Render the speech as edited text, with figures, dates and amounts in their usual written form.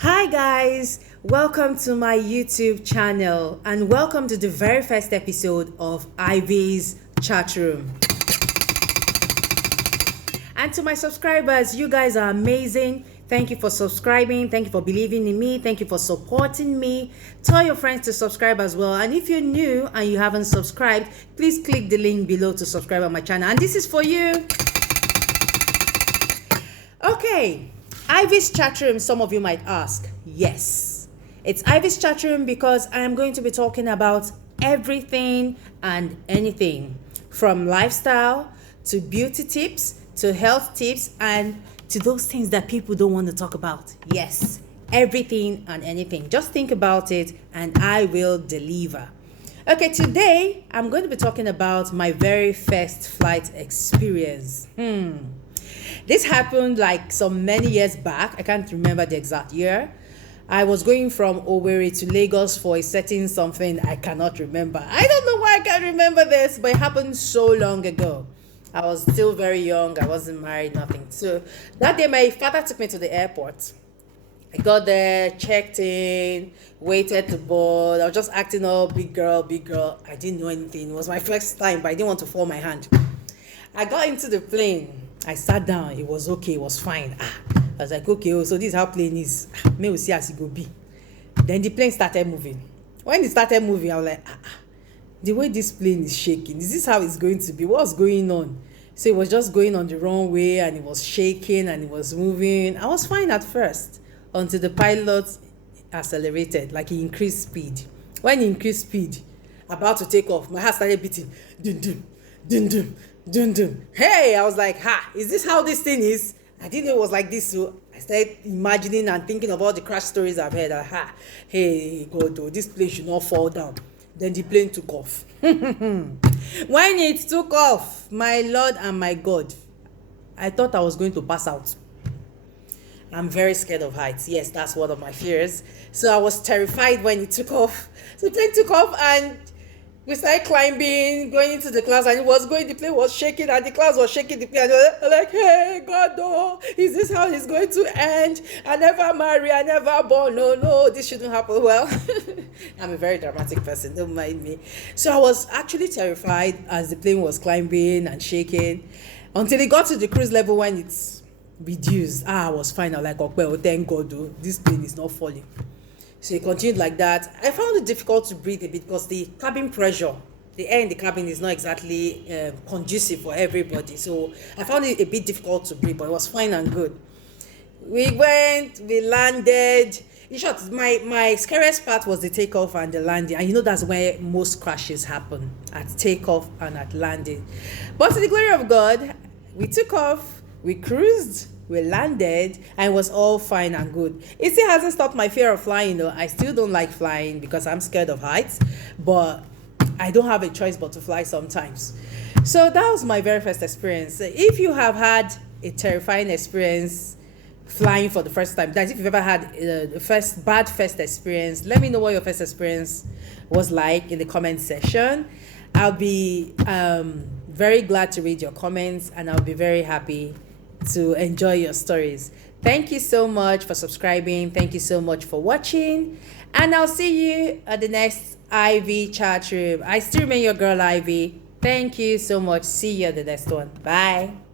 Hi guys, welcome to my YouTube channel and welcome to the very first episode of Ivy's chat room. And to my subscribers, you guys are amazing. Thank you for subscribing. Thank you for believing in me. Thank you for supporting me. Tell your friends to subscribe as well. And if you're new and you haven't subscribed, please click the link below to subscribe on my channel. And this is for you. Okay, Ivy's chat room, some of you might ask. Yes, it's Ivy's chat room because I'm going to be talking about everything and anything, from lifestyle to beauty tips to health tips and to those things that people don't want to talk about. Yes, everything and anything. Just think about it and I will deliver. Okay, today I'm going to be talking about my very first flight experience. This happened like some many years back. I can't remember the exact year. I was going from Owerri to Lagos for a certain something I cannot remember. I don't know why I can't remember this, but it happened so long ago. I was still very young. I wasn't married, nothing. So that day, my father took me to the airport. I got there, checked in, waited to board. I was just acting all big girl, big girl. I didn't know anything. It was my first time, but I didn't want to fall my hand. I got into the plane. I sat down. It was okay. It was fine. I was like, okay, so this is how plane is. May we see as it go be. Then the plane started moving. When it started moving, I was like, the way this plane is shaking, is this how it's going to be? What's going on? So it was just going on the wrong way and it was shaking and it was moving. I was fine at first until the pilot accelerated, like he increased speed. When he increased speed, about to take off, my heart started beating. Dun, dun, dun, dun. Dun, dun. Hey, I was like, is this how this thing is? I didn't know it was like this. So I started imagining and thinking of all the crash stories I've heard. Hey, God, this plane should not fall down. Then the plane took off. When it took off, my Lord and my God, I thought I was going to pass out. I'm very scared of heights. Yes, that's one of my fears. So I was terrified when it took off. So the plane took off and we started climbing, going into the class, and the plane was shaking, and the class was shaking the plane. And like, hey, God, no, is this how it's going to end? I never marry, I never born. No, this shouldn't happen. Well, I'm a very dramatic person, don't mind me. So I was actually terrified as the plane was climbing and shaking until it got to the cruise level when it's reduced. I was fine. I was like, oh, thank God, though, this plane is not falling. So it continued like that. I found it difficult to breathe a bit because the cabin pressure, the air in the cabin is not exactly conducive for everybody. So I found it a bit difficult to breathe, but it was fine and good. We landed. In short, my scariest part was the takeoff and the landing. And that's where most crashes happen, at takeoff and at landing. But to the glory of God, we took off, we cruised, we landed, and it was all fine and good. It still hasn't stopped my fear of flying though. I still don't like flying because I'm scared of heights, but I don't have a choice but to fly sometimes. So that was my very first experience. If you have had a terrifying experience flying for the first time, that if you've ever had the bad first experience, let me know what your first experience was like in the comment section. I'll be very glad to read your comments, and I'll be very happy to enjoy your stories. Thank you so much for subscribing. Thank you so much for watching, and I'll see you at the next Ivy chat room. I still remain your girl Ivy. Thank you so much. See you at the next one. Bye.